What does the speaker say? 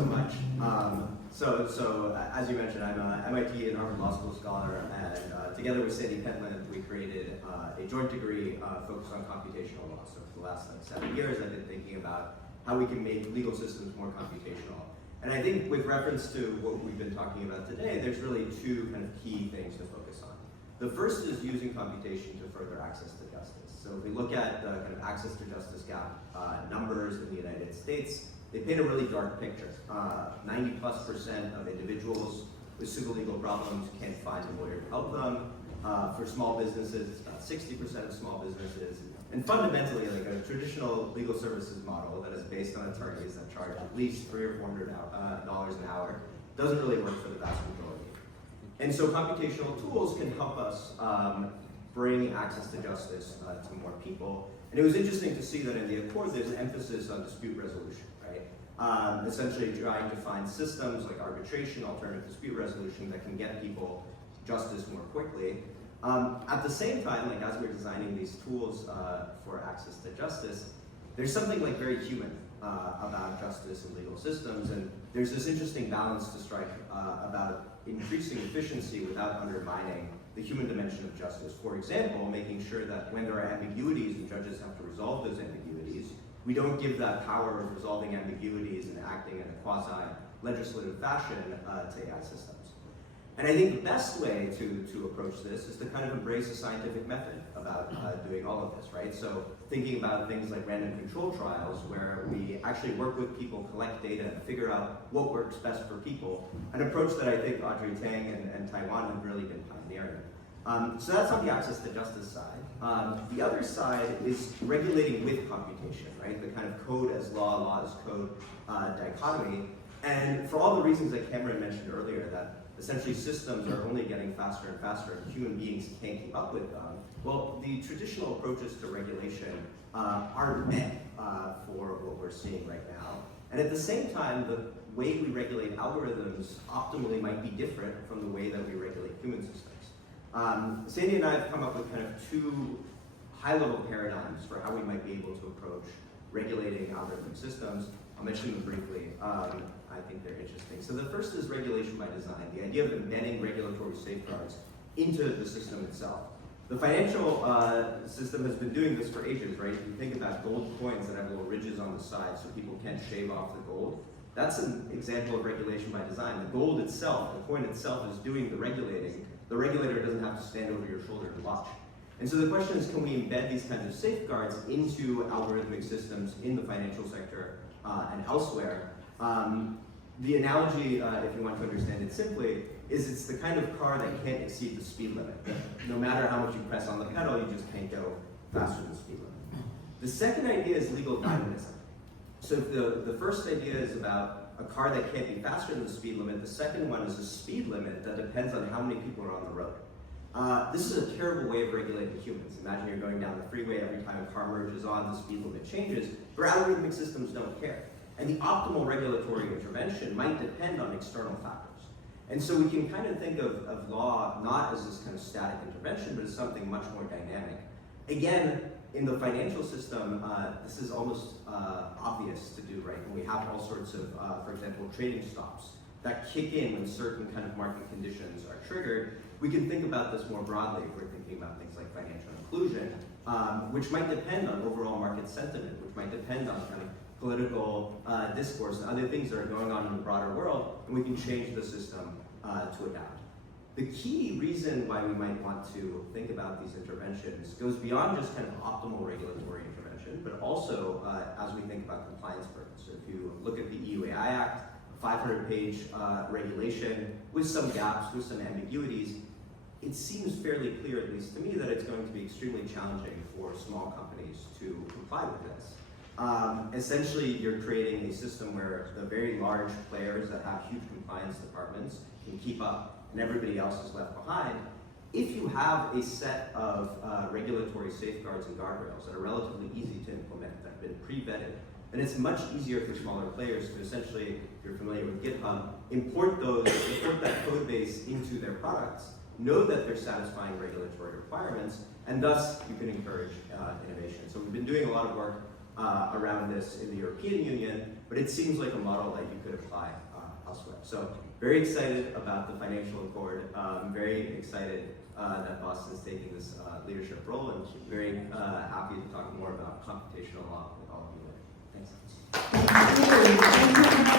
so much. So as you mentioned, I'm an MIT and Harvard Law School scholar, and together with Sandy Pentland, we created a joint degree focused on computational law. So for the last 7 years, I've been thinking about how we can make legal systems more computational. And I think with reference to what we've been talking about today, there's really two kind of key things to focus on. The first is using computation to further access to justice. So if we look at the kind of access to justice gap numbers in the United States, they paint a really dark picture. 90+% of individuals with civil legal problems can't find a lawyer to help them. For small businesses, it's about 60% of small businesses. And fundamentally, like a traditional legal services model that is based on attorneys that charge at least $300 or $400 an hour doesn't really work for the vast majority. And so computational tools can help us bring access to justice to more people. And it was interesting to see that in the Accord, there's an emphasis on dispute resolution, right? Essentially trying to find systems like arbitration, alternative dispute resolution that can get people justice more quickly. At the same time, like as we're designing these tools for access to justice, there's something like very human about justice and legal systems, and there's this interesting balance to strike about increasing efficiency without undermining the human dimension of justice. For example, making sure that when there are ambiguities and judges have to resolve those ambiguities, we don't give that power of resolving ambiguities and acting in a quasi-legislative fashion to AI systems. And I think the best way to approach this is to kind of embrace a scientific method about doing all of this, right? So thinking about things like random control trials, where we actually work with people, collect data, and figure out what works best for people, an approach that I think Audrey Tang and Taiwan have really been pioneering. So that's on the access to justice side. The other side is regulating with computation, right? The kind of code as law, law as code dichotomy. And for all the reasons that Cameron mentioned earlier, that essentially systems are only getting faster and faster and human beings can't keep up with them, well, the traditional approaches to regulation aren't meant for what we're seeing right now. And at the same time, the way we regulate algorithms optimally might be different from the way that we regulate human systems. Sandy and I have come up with kind of two high-level paradigms for how we might be able to approach regulating algorithmic systems. I'll mention them briefly. I think they're interesting. So the first is regulation by design, the idea of embedding regulatory safeguards into the system itself. The financial system has been doing this for ages, right? If you think about gold coins that have little ridges on the side so people can't shave off the gold, that's an example of regulation by design. The gold itself, the coin itself, is doing the regulating. The regulator doesn't have to stand over your shoulder to watch. And so the question is, can we embed these kinds of safeguards into algorithmic systems in the financial sector and elsewhere? The analogy, if you want to understand it simply, is it's the kind of car that can't exceed the speed limit. No matter how much you press on the pedal, you just can't go faster than the speed limit. The second idea is legal dynamism. So the first idea is about a car that can't be faster than the speed limit. The second one is a speed limit that depends on how many people are on the road. This is a terrible way of regulating humans. Imagine you're going down the freeway, every time a car merges on, the speed limit changes, but algorithmic systems don't care. And the optimal regulatory intervention might depend on external factors. And so we can kind of think of law not as this kind of static intervention, but as something much more dynamic. Again, in the financial system, this is almost obvious to do, right? When we have all sorts of, for example, trading stops that kick in when certain kind of market conditions are triggered, we can think about this more broadly if we're thinking about things like financial inclusion, which might depend on overall market sentiment, which might depend on kind of political discourse and other things that are going on in the broader world, and we can change the system to adapt. The key reason why we might want to think about these interventions goes beyond just kind of optimal regulatory intervention, but also as we think about compliance burdens. So if you look at the EU AI Act, a 500-page regulation with some gaps, with some ambiguities, it seems fairly clear, at least to me, that it's going to be extremely challenging for small companies to comply with this. Essentially, you're creating a system where the very large players that have huge compliance departments can keep up and everybody else is left behind. If you have a set of regulatory safeguards and guardrails that are relatively easy to implement, that have been pre-vetted, then it's much easier for smaller players to essentially, if you're familiar with GitHub, import that code base into their products, know that they're satisfying regulatory requirements, and thus you can encourage innovation. So we've been doing a lot of work around this in the European Union, but it seems like a model that you could apply elsewhere. So very excited about the financial accord. Very excited that Boston's taking this leadership role, and very happy to talk more about computational law with all of you later. Thanks. Thank you.